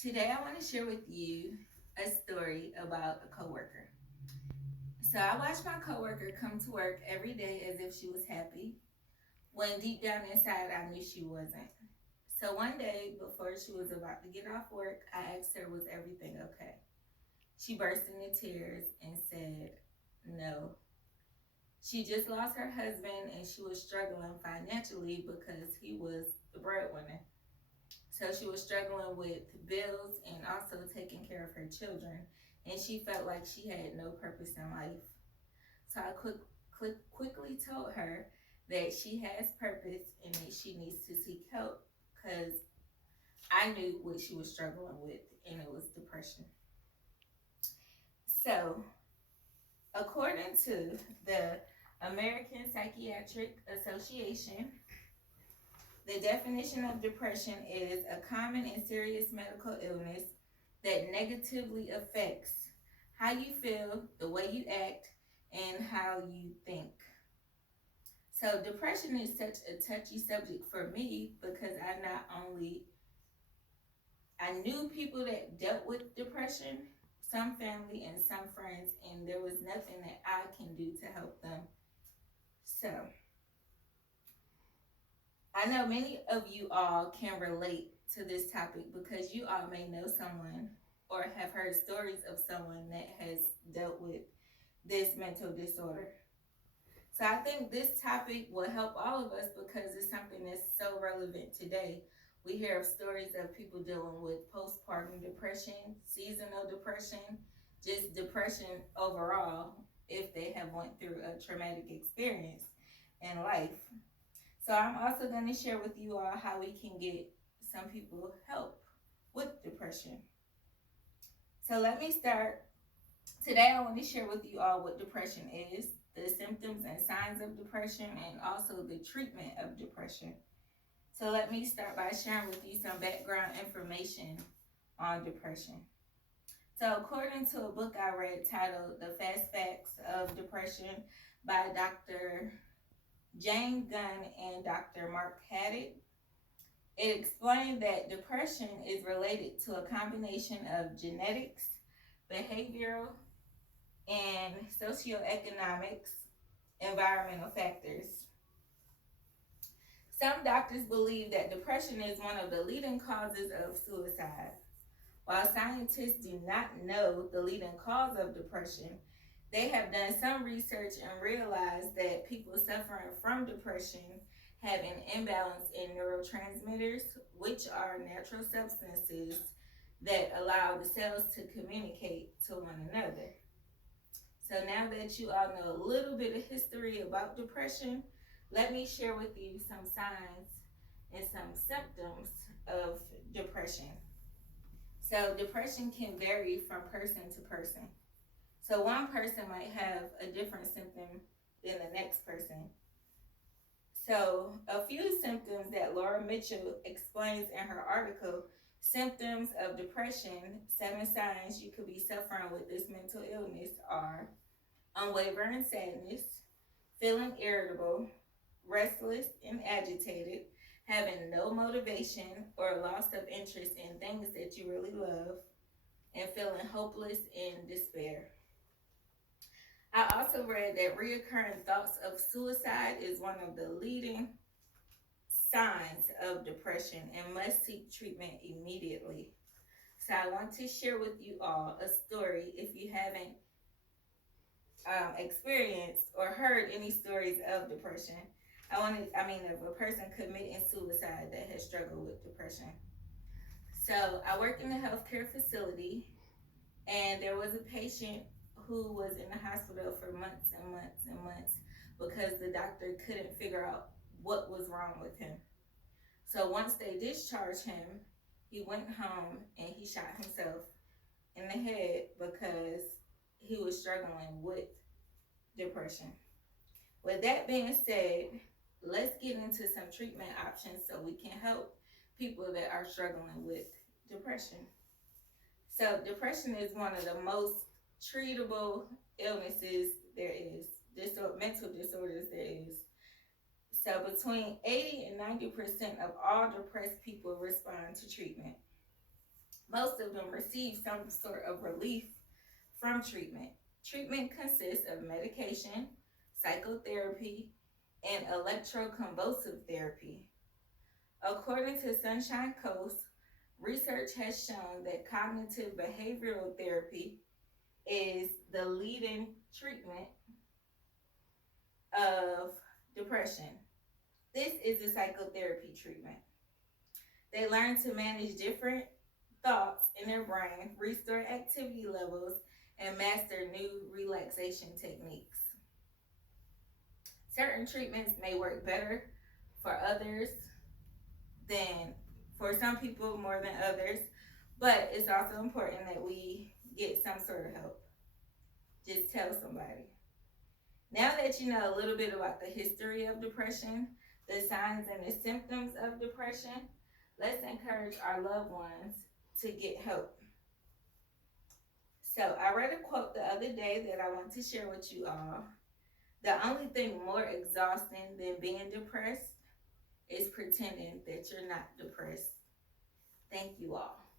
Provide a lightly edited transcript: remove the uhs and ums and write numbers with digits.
Today, I want to share with you a story about a coworker. So, I watched my coworker come to work every day as if she was happy, when deep down inside, I knew she wasn't. So, one day, before she was about to get off work, I asked her, "Was everything okay?" She burst into tears and said, "No." She just lost her husband and she was struggling financially because he was the breadwinner. So she was struggling with bills and also taking care of her children. And she felt like she had no purpose in life. So I quickly told her that she has purpose and that she needs to seek help because I knew what she was struggling with, and it was depression. So, according to the American Psychiatric Association, the definition of depression is a common and serious medical illness that negatively affects how you feel, the way you act, and how you think. So, depression is such a touchy subject for me because I knew people that dealt with depression, some family and some friends, and there was nothing that I can do to help them. So, I know many of you all can relate to this topic because you all may know someone or have heard stories of someone that has dealt with this mental disorder. So I think this topic will help all of us because it's something that's so relevant today. We hear of stories of people dealing with postpartum depression, seasonal depression, just depression overall if they have went through a traumatic experience in life. So I'm also going to share with you all how we can get some people help with depression. So let me start. Today I want to share with you all what depression is, the symptoms and signs of depression, and also the treatment of depression. So let me start by sharing with you some background information on depression. So according to a book I read titled The Fast Facts of Depression by Dr. Jane Gunn and Dr. Mark Haddock, it explained that depression is related to a combination of genetics, behavioral, and socioeconomics environmental factors. Some doctors believe that depression is one of the leading causes of suicide. While scientists do not know the leading cause of depression, they have done some research and realized that people suffering from depression have an imbalance in neurotransmitters, which are natural substances that allow the cells to communicate to one another. So now that you all know a little bit of history about depression, let me share with you some signs and some symptoms of depression. So depression can vary from person to person. So one person might have a different symptom than the next person. So a few symptoms that Laura Mitchell explains in her article, Symptoms of Depression, 7 Signs You Could Be Suffering with This Mental Illness, are unwavering sadness, feeling irritable, restless and agitated, having no motivation or loss of interest in things that you really love, and feeling hopeless and despair. I also read that reoccurring thoughts of suicide is one of the leading signs of depression and must seek treatment immediately. So I want to share with you all a story if you haven't experienced or heard any stories of depression. Of a person committing suicide that has struggled with depression. So I work in a healthcare facility, and there was a patient who was in the hospital for months and months and months because the doctor couldn't figure out what was wrong with him. So once they discharged him, he went home and he shot himself in the head because he was struggling with depression. With that being said, let's get into some treatment options so we can help people that are struggling with depression. So, depression is one of the most treatable illnesses there is, mental disorders there is. So, between 80 and 90% of all depressed people respond to treatment. Most of them receive some sort of relief from treatment. Treatment consists of medication, psychotherapy, and electroconvulsive therapy. According to Sunshine Coast, research has shown that cognitive behavioral therapy is the leading treatment of depression. This is a psychotherapy treatment. They learn to manage different thoughts in their brain, restore activity levels, and master new relaxation techniques. Certain treatments may work better for others than for some people more than others, but it's also important that we get some sort of help. Just tell somebody. Now that you know a little bit about the history of depression, the signs and the symptoms of depression, let's encourage our loved ones to get help. So I read a quote the other day that I want to share with you all. The only thing more exhausting than being depressed is pretending that you're not depressed. Thank you all.